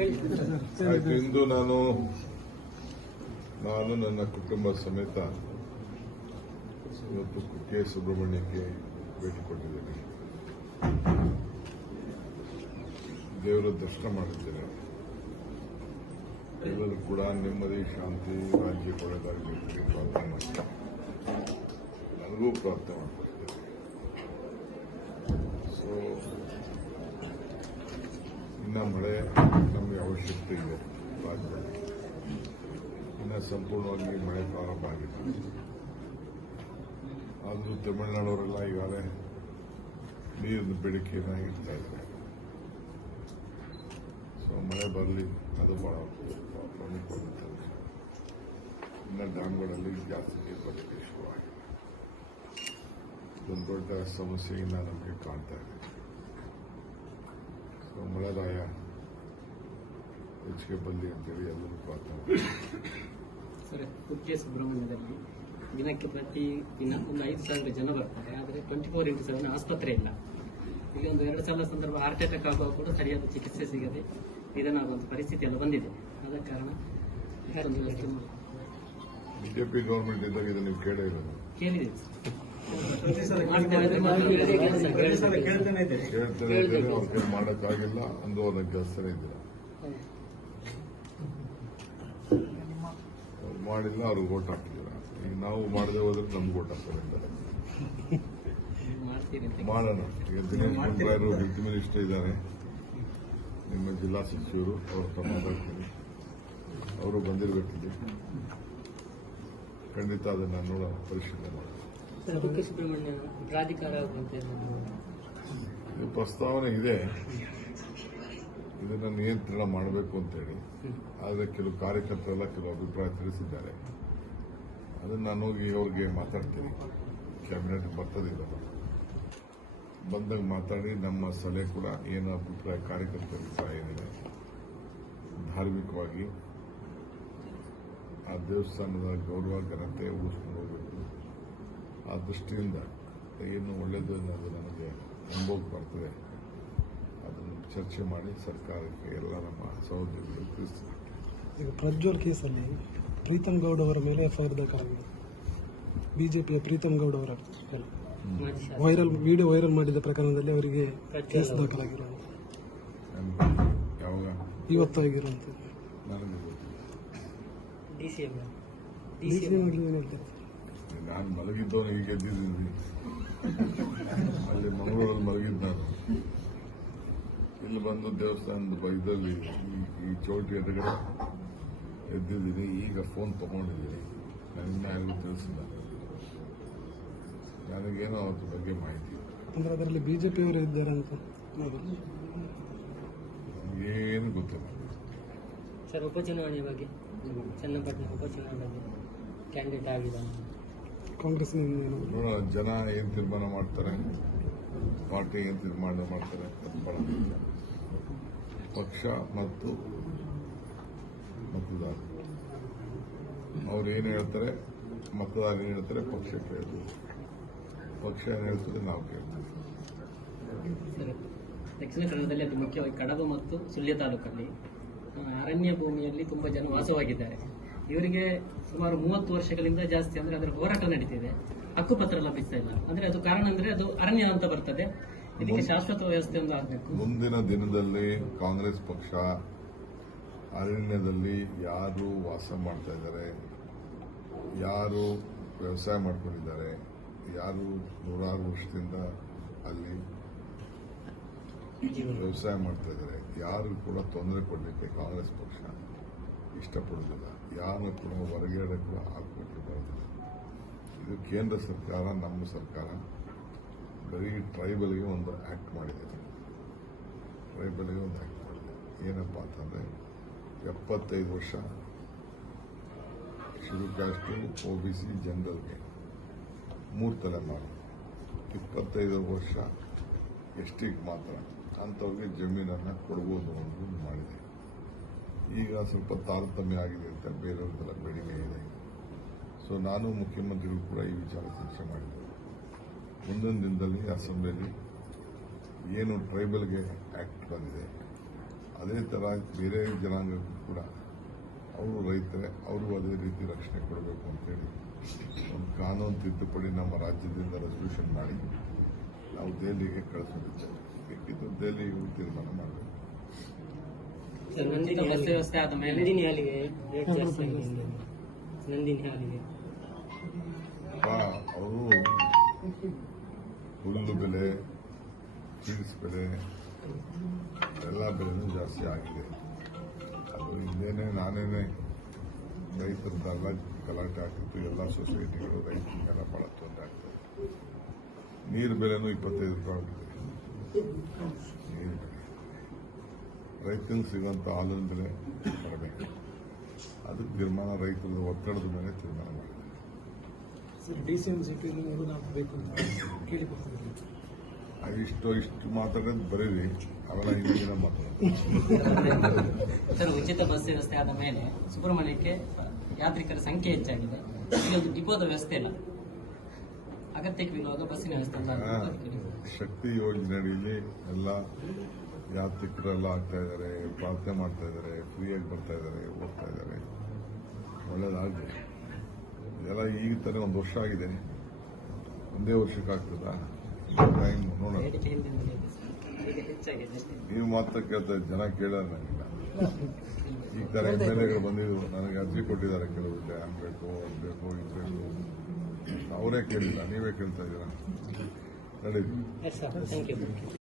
ಆಯ್ತು, ಇಂದು ನಾನು ನಾನು ನನ್ನ ಕುಟುಂಬ ಸಮೇತ ಇವತ್ತು ಕುಕ್ಕೆ ಸುಬ್ರಹ್ಮಣ್ಯಕ್ಕೆ ಭೇಟಿ ಕೊಟ್ಟಿದ್ದೇನೆ. ದೇವರ ದರ್ಶನ ಮಾಡಿದ್ದೇನೆ. ಎಲ್ಲರೂ ಕೂಡ ನೆಮ್ಮದಿ, ಶಾಂತಿ, ರಾಜ್ಯ ಕೊಡೋದಾಗಿ ಪ್ರಾರ್ಥನೆ ಮಾಡ್ತೇನೆ. ನನಗೂ ಪ್ರಾರ್ಥನೆ ಮಾಡ್ಕೊಳ್ತೇನೆ ಸೊ ಇನ್ನ ಮಳೆ ನಮಗೆ ಅವಶ್ಯಕತೆ ಇದೆ ರಾಜ್ಯದಲ್ಲಿ ಇನ್ನು ಸಂಪೂರ್ಣವಾಗಿ ಮಳೆ ಪ್ರಾರಂಭ ಆಗಿದೆ ಆದರೂ ತಮಿಳುನಾಡವರೆಲ್ಲ ಈಗಾಗಲೇ ನೀರಿನ ಬೇಡಿಕೆಯನ್ನು ಇಡ್ತಾ ಇದ್ದಾರೆ ಸೊ ಮಳೆ ಬರಲಿ ಅದು ಬಹಳ ಪ್ರಮುಖವಾದಂಥ ವಿಷಯ ಇನ್ನು ಡ್ಯಾಮ್ಗಳಲ್ಲಿ ಜಾಸ್ತಿ ನೀರು ಬರಲಿಕ್ಕೆ ಶುರುವಾಗಿದೆ ಇದೊಂದು ದೊಡ್ಡ ಸಮಸ್ಯೆಯಿಂದ ನಮಗೆ ಕಾಣ್ತಾ ಇದೆ ಸೊ ಮಳೆರಾಯ ಹೆಚ್ಚಿಗೆ ಬಂದಿ ಅಂತೇಳಿ ಎಲ್ಲರೂ ಪ್ರಾರ್ಥನೆ. ಸರ್ ಕುಕ್ಕೆ ಸುಬ್ರಹ್ಮಣ್ಯದಲ್ಲಿ ದಿನಕ್ಕೆ ಪ್ರತಿ ದಿನ ಒಂದು ಐದು ಸಾವಿರ ಜನ ಬರ್ತಾರೆ ಆದರೆ ಟ್ವೆಂಟಿ ಫೋರ್ ಇಂಟು ಸೆವೆನ್ ಆಸ್ಪತ್ರೆ ಇಲ್ಲ ಈಗ ಒಂದು ಎರಡು ಸಾವಿರ ಸಂದರ್ಭ ಹಾರ್ಟ್ ಅಟ್ಯಾಕ್ ಆಗುವ ಕೂಡ ಸರಿಯಾದ ಚಿಕಿತ್ಸೆ ಸಿಗದೆ ನಿಧನಾಗುವಂಥ ಪರಿಸ್ಥಿತಿ ಎಲ್ಲ ಬಂದಿದೆ ಆದ ಕಾರಣ. ಬಿಜೆಪಿ ಗೌರ್ಮೆಂಟ್ ಇದ್ದಾಗ ಇದನ್ನು ನೀವು ಮಾಡೋಕ್ಕಾಗಿಲ್ಲ ಅಂದು ಅದನ್ನ ಕೆಲಸನೇ ಇದ್ದಿಲ್ಲ ಅವ್ರು ಮಾಡಿಲ್ಲ ಅವ್ರಿಗೆ ಓಟ್ ಹಾಕ್ತಿಲ್ಲ ಈಗ ನಾವು ಮಾಡದೆ ಹೋದ್ರೆ ನಮ್ಗೆ ಓಟ್ ಹಾಕ್ತಾರೆ ಮಾಡೋಣ ಈಗ ದಿನೇಶ್ ಗುಂಡ್ರಾಯರು ಮಿನಿಸ್ಟರ್ ಇದ್ದಾರೆ ನಿಮ್ಮ ಜಿಲ್ಲಾ ಸಚಿವರು ಅವ್ರ ತಮ್ಮ ಅವರು ಬಂದಿರಬೇಕಿದೆ ಖಂಡಿತ ಅದನ್ನು ನೋಡೋಣ ಪರಿಶೀಲನೆ ಮಾಡೋಣ ಸುಬ್ರಹ್ಮಣ್ಯ ಪ್ರಾಧಿಕಾರ ಪ್ರಸ್ತಾವನೆ ಇದೆ. ಇದನ್ನು ನಿಯಂತ್ರಣ ಮಾಡಬೇಕು ಅಂತೇಳಿ ಆದರೆ ಕೆಲವು ಕಾರ್ಯಕರ್ತರೆಲ್ಲ ಕೆಲವು ಅಭಿಪ್ರಾಯ ತಿಳಿಸಿದ್ದಾರೆ. ಅದನ್ನು ನಾನು ಹೋಗಿ ಅವ್ರಿಗೆ ಮಾತಾಡ್ತೀನಿ. ಕ್ಯಾಬಿನೆಟ್ ಬರ್ತದಿಲ್ಲ ಬಂದಾಗ ಮಾತಾಡಿ ನಮ್ಮ ಸಲಹೆ ಕೂಡ ಏನು ಅಭಿಪ್ರಾಯ ಕಾರ್ಯಕರ್ತರ ಅಭಿಪ್ರಾಯ ಏನಿದೆ. ಧಾರ್ಮಿಕವಾಗಿ ಆ ದೇವಸ್ಥಾನದ ಗೌರವ ಘನತೆ ಉಳಿಸ್ಕೊಂಡು ಹೋಗಬೇಕು. ಆ ದೃಷ್ಟಿಯಿಂದ ಏನು ಒಳ್ಳೆಯದು ಅನ್ನೋದು ನನಗೆ ಅನುಭವಕ್ಕೆ ಬರ್ತದೆ. ಅದನ್ನು ಚರ್ಚೆ ಮಾಡಿ ಸರ್ಕಾರಕ್ಕೆ ಎಲ್ಲ ನಮ್ಮ ಸಹೋದ್ಯೋಗಿಗಳು ತಿಳಿಸ್ತೀನಿ ಈಗ ಪ್ರಜ್ವಲ್ ಕೇಸಲ್ಲಿ ಪ್ರೀತಮ್ ಗೌಡ ಅವರ ಮೇಲೆ ಎಫ್ಐಆರ್ ದಾಖಲಾಗಿದೆ ಬಿಜೆಪಿಯ ಪ್ರೀತಮ್ ಗೌಡ ಅವರ ವೈರಲ್ ವಿಡಿಯೋ ವೈರಲ್ ಮಾಡಿದ ಪ್ರಕರಣದಲ್ಲಿ ಅವರಿಗೆ ಕೇಸ್. ದಾಖಲಾಗಿರೋದು. ಯಾವಾಗ? ಇವತ್ತು ಆಗಿರುವಂಥದ್ದು ನನಗೆ ಗೊತ್ತಿಲ್ಲ. D C M D D C C M M ಏನು ಹೇಳ್ತಾರೆ? ನಾನು ಮಲಗಿದ್ದವನು ಈಗ ಎದ್ದಿದ್ದೀನಿ. ಅಲ್ಲಿ ಮಂಗಳೂರಲ್ಲಿ ಮಲಗಿದ್ದ ನಾನು ಇಲ್ಲಿ ಬಂದು ದೇವಸ್ಥಾನದ ಬೈದಲ್ಲಿ ಇದರಲ್ಲಿ ಈ- ಚೌಟಿ ಎದುರುಗಡೆ ಎದ್ದಿದ್ದೀನಿ. ಈಗ ಫೋನ್ ತಗೊಂಡಿದ್ದೀನಿ. ನನ್ನ ಯಾರಿಗೂ ತಿಳಿಸಿಲ್ಲ. ನನಗೇನೋ ಅದ್ರ ಬಗ್ಗೆ ಮಾಹಿತಿ. ಅಂದ್ರೆ ಅದರಲ್ಲಿ ಬಿಜೆಪಿಯವರು ಇದ್ದಾರೆ ಅಂತ ಏನು ಗೊತ್ತಿಲ್ಲ. ಸರ್ ಉಪಚುನಾವಣೆ ಬಗ್ಗೆ ಚನ್ನಪಟ್ಟಣ ಉಪಚುನಾವಣೆ ಬಗ್ಗೆ ಕ್ಯಾಂಡಿಡೇಟ್ ಆಗಿದ್ದಾನೆ. ನೋಡೋಣ ಜನ ಏನು ತೀರ್ಮಾನ ಮಾಡ್ತಾರೆ? ಪಾರ್ಟಿ ಏನು ತೀರ್ಮಾನ ಮಾಡ್ತಾರೆ ಅದು ಬಹಳ ಮುಖ್ಯ. ಪಕ್ಷ ಮತ್ತು ಮತದಾರ ಅವ್ರು ಏನು ಹೇಳ್ತಾರೆ? ಮತದಾರ ಏನು ಹೇಳ್ತಾರೆ? ಪಕ್ಷ ಕೇಳ್ತೀವಿ ಪಕ್ಷ ಏನು ಹೇಳ್ತದೆ? ನಾವು ಕೇಳ್ತೀವಿ. ದಕ್ಷಿಣ ಕನ್ನಡದಲ್ಲಿ ಅತಿ ಮುಖ್ಯವಾಗಿ ಕಡಬ ಮತ್ತು ಸುಳ್ಯ ತಾಲೂಕಲ್ಲಿ ಅರಣ್ಯ ಭೂಮಿಯಲ್ಲಿ ತುಂಬಾ ಜನ ವಾಸವಾಗಿದ್ದಾರೆ. ಇವರಿಗೆ ಸುಮಾರು ಮೂವತ್ತು ವರ್ಷಗಳಿಂದ ಜಾಸ್ತಿ ಅಂದ್ರೆ ಅದರ ಹೋರಾಟ ನಡೀತಿದೆ. ಹಕ್ಕುಪತ್ರ ಲಭಿಸ್ತಾ ಇಲ್ಲ. ಅಂದ್ರೆ ಅದು ಕಾರಣ ಅಂದ್ರೆ ಅದು ಅರಣ್ಯ ಅಂತ ಬರ್ತದೆ. ಇದಕ್ಕೆ ಶಾಶ್ವತ ವ್ಯವಸ್ಥೆ ಒಂದು ಆಗಬೇಕು. ಮುಂದಿನ ದಿನದಲ್ಲಿ ಕಾಂಗ್ರೆಸ್ ಪಕ್ಷ ಅರಣ್ಯದಲ್ಲಿ ಯಾರು ವಾಸ ಮಾಡ್ತಾ ಇದ್ದಾರೆ ಯಾರು ವ್ಯವಸಾಯ ಮಾಡ್ಕೊಂಡಿದ್ದಾರೆ ಯಾರು ನೂರಾರು ವರ್ಷದಿಂದ ಅಲ್ಲಿ ವ್ಯವಸಾಯ ಮಾಡ್ತಾ ಇದ್ದಾರೆ ಯಾರು ಕೂಡ ತೊಂದರೆ ಕೊಡಲಿಕ್ಕೆ ಕಾಂಗ್ರೆಸ್ ಪಕ್ಷ ಇಷ್ಟಪಡುವುದಿಲ್ಲ. ಯಾರನ್ನು ಕೂಡ ಹೊರಗಡೆ ಕೂಡ ಹಾಕಬೇಕು ಬರೋದಿಲ್ಲ. ಇದು ಕೇಂದ್ರ ಸರ್ಕಾರ, ನಮ್ಮ ಸರ್ಕಾರ ಬರೀ ಟ್ರೈಬಲ್ಗೆ ಒಂದು ಆಕ್ಟ್ ಮಾಡಿದೆ. ಟ್ರೈಬಲ್ಗೆ ಒಂದು ಆಕ್ಟ್ ಮಾಡಿದೆ. ಏನಪ್ಪ ಅಂತಂದರೆ ಎಪ್ಪತ್ತೈದು ವರ್ಷ ಶುರು ಕಾಸ್ಟು ಒ ಬಿ ಸಿ ಜನರಲ್ಗೆ ಮೂರು ತಲೆಮಾರು ಇಪ್ಪತ್ತೈದು ವರ್ಷ ಎಷ್ಟಿಗೆ ಮಾತ್ರ ಅಂಥವ್ರಿಗೆ ಜಮೀನನ್ನು ಕೊಡ್ಬೋದು ಅನ್ನೋದು ಮಾಡಿದೆ. ಈಗ ಸ್ವಲ್ಪ ತಾರತಮ್ಯ ಆಗಿದೆ ಅಂತ ಬೇರೆಯವ್ರದ್ದೆಲ್ಲ ಬೇಡಿಕೆ ಇದೆ. ಸೊ ನಾನು ಮುಖ್ಯಮಂತ್ರಿಗಳು ಕೂಡ ಈ ವಿಚಾರ ಚರ್ಚೆ ಮಾಡಿದ್ದೆ. ಮುಂದಿನ ದಿನದಲ್ಲಿ ಅಸೆಂಬ್ಲಿಯಲ್ಲಿ ಏನು ಟ್ರೈಬಲ್ಗೆ ಆಕ್ಟ್ ಬಂದಿದೆ, ಅದೇ ಥರ ಬೇರೆ ಜನಾಂಗಕ್ಕೂ ಕೂಡ ಅವರು ರೈತರೇ, ಅವರು ಅದೇ ರೀತಿ ರಕ್ಷಣೆ ಕೊಡಬೇಕು ಅಂತೇಳಿ ಒಂದು ಕಾನೂನು ತಿದ್ದುಪಡಿ ನಮ್ಮ ರಾಜ್ಯದಿಂದ ರೆಸಲ್ಯೂಷನ್ ಮಾಡಿ ನಾವು ದೆಹಲಿಗೆ ಕಳಿಸೋದಿದ್ದೇವೆ ಬೇಕಿದ್ದು ದೆಹಲಿ ತೀರ್ಮಾನ ಮಾಡಬೇಕು. ಸರ್ ಉಚಿತ ಬಸ್ ವ್ಯವಸ್ಥೆ ಆದ ಮೇಲೆ ನಂದಿನಿ ಹಾಲಿಗೆ ರೇಟ್ ಜಾಸ್ತಿ ಆಗಿದೆ ನಂದಿನಿ ಹಾಲಿಗೆ ಅವರು ಹುಲ್ಲು ಬೆಲೆ ಫೀಡ್ಸ್ ಬೆಲೆ ಎಲ್ಲ ಬೆಲೆನೂ ಜಾಸ್ತಿ ಆಗಿದೆ ಅದು ಹಿಂದೇನೆ ನಾನೇನೆ ರೈತರದ್ದೆಲ್ಲ ಗಲಾಟೆ ಆಗ್ತಿತ್ತು ಎಲ್ಲ ಸೊಸೈಟಿಗಳು ರೈತರಿಗೆಲ್ಲ ಬಹಳ ತೊಂದರೆ ಆಗ್ತದೆ ನೀರು ಬೆಲೆನೂ ಇಪ್ಪತ್ತೈದು ರೂಪಾಯಿ ಆಗಿದೆ ನೀರು ಬೆಲೆ ರೈತನಿಗೆ ಸಿಗುವಂಥ ಹಾಲಿನ ಬೆಲೆ ಬರಬೇಕು ಅದಕ್ಕೆ ತೀರ್ಮಾನ ರೈತರ ಒತ್ತಡದ ಮೇಲೆ ತೀರ್ಮಾನ ಮಾಡಿದೆ ಸರ್ ಡಿ ಸಿ ಎಂ ಸಿಟಿಯಲ್ಲಿ ಅನುದಾನ ಬೇಕು ಅಂತ ಕೇಳಿಕೊಡ್ತಿದ್ದಾರೆ ಅದು ಇಷ್ಟು ಇಷ್ಟು ಮಾತಾಡೋದು ಬರೀರಿ. ಅವೆಲ್ಲ ಹಿಂದಿನ ಮಾತಾಡೋದು. ಸರ್ ಉಚಿತ ಬಸ್ ವ್ಯವಸ್ಥೆ ಆದ ಮೇಲೆ ಸುಬ್ರಹ್ಮಣ್ಯಕ್ಕೆ ಯಾತ್ರಿಕರ ಸಂಖ್ಯೆ ಹೆಚ್ಚಾಗಿದೆ. ಇಲ್ಲೊಂದು ಡಿಪೋದ ವ್ಯವಸ್ಥೆ ಇಲ್ಲ. ಅಗತ್ಯಕ್ಕೆ ಬೀಳುವಾಗ ಬಸ್ಸಿನ ವ್ಯವಸ್ಥೆ ಶಕ್ತಿ ಯೋಜನೆ ಅಡಿಯಲ್ಲಿ ಎಲ್ಲ ಯಾತ್ರಿಕರೆಲ್ಲ ಆಗ್ತಾ ಇದ್ದಾರೆ, ಪ್ರಾರ್ಥನೆ ಮಾಡ್ತಾ ಇದ್ದಾರೆ, ಫ್ರೀಯಾಗಿ ಬರ್ತಾ ಇದ್ದಾರೆ ಹೋಗ್ತಾ ಇದ್ದಾರೆ. ಒಳ್ಳೇದಾಗಲಿ. ಇದೆಲ್ಲ ಈಗ ತಾನೇ ಒಂದು ವರ್ಷ ಆಗಿದೆ. ಒಂದೇ ವರ್ಷಕ್ಕೆ ಆಗ್ತದ? ನೋಡೋಣ. ನೀವು ಮಾತ್ರ ಕೇಳ್ತಾ ಜನ ಕೇಳೋಣ ನನಗಿಲ್ಲ ಈಗ ತರ ಎಂ ಎಲ್ ಎಗಳು ಬಂದಿದ್ರು, ನನಗೆ ಅರ್ಜಿ ಕೊಟ್ಟಿದ್ದಾರೆ ಕೆಲವು ಡ್ಯಾಮ್ ಬೇಕು ಅದು ಬೇಕು ಅವರೇ ಕೇಳಿಲ್ಲ, ನೀವೇ ಕೇಳ್ತಾ ಇದ್ದೀರಾ? ನಡೀರಿ.